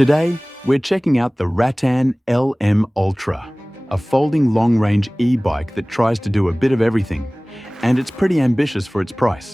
Today, we're checking out the Rattan LM Ultra, a folding long-range e-bike that tries to do a bit of everything, and it's pretty ambitious for its price.